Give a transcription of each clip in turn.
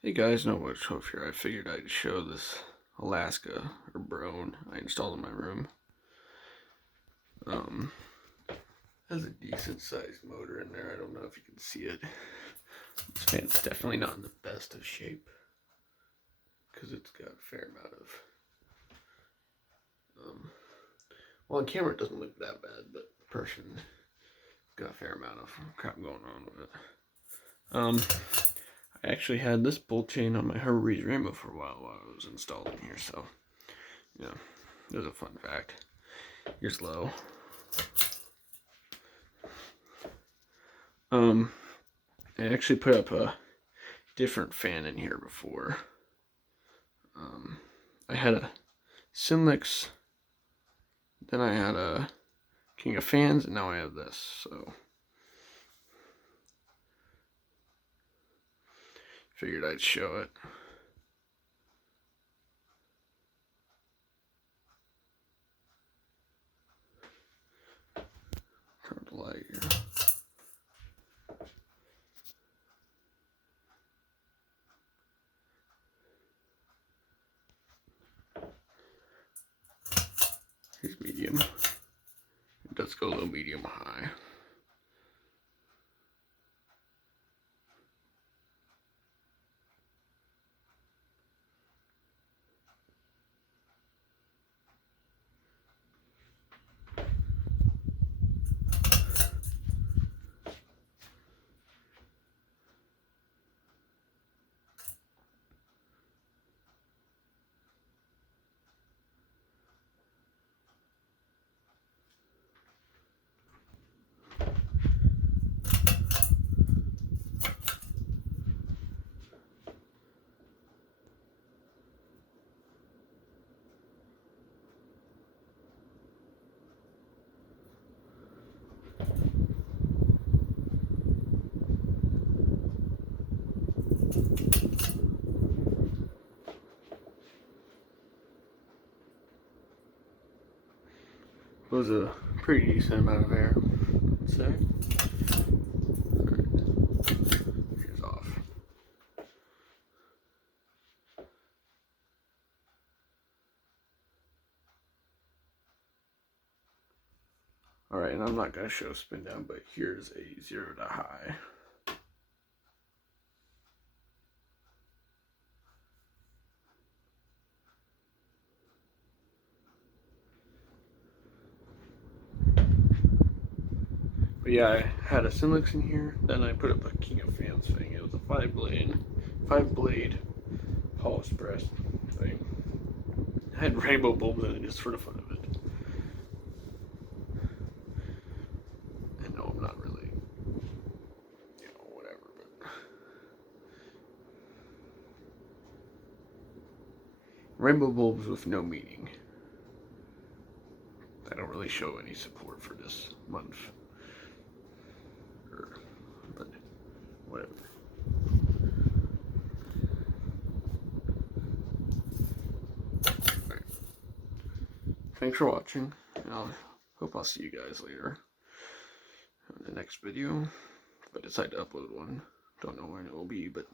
Hey guys, no much hope here. I figured I'd show this Alaska or Broan I installed in my room. Has a decent sized motor in there. I don't know if you can see it. This fan's definitely not in the best of shape because it's got a fair amount of. Well, on camera it doesn't look that bad, but in person got a fair amount of crap going on with it. I actually had this bolt chain on my Hermes Rainbow for a while I was installing here, so yeah, there's a fun fact. Here's low. I actually put up a different fan in here before. I had a Sinlix, then I had a King of Fans, and now I have this, so figured I'd show it. Turn the light here. Here's medium. It does go low, medium, high. It was a pretty decent amount of air, I'd say. Here's off. Alright, and I'm not going to show spin down, but here's a 0 to high. But yeah, I had a Sinlix in here, then I put up a King of Fans thing. It was a 5-blade polished brass thing. I had rainbow bulbs in it just for the fun of it. I know I'm not really, whatever, but rainbow bulbs with no meaning. I don't really show any support for this month. But whatever. Right. Thanks for watching, and I hope I'll see you guys later in the next video. If I decide to upload one, don't know when it will be, but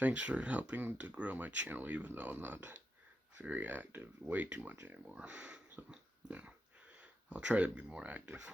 thanks for helping to grow my channel, even though I'm not very active, way too much anymore. So yeah, I'll try to be more active.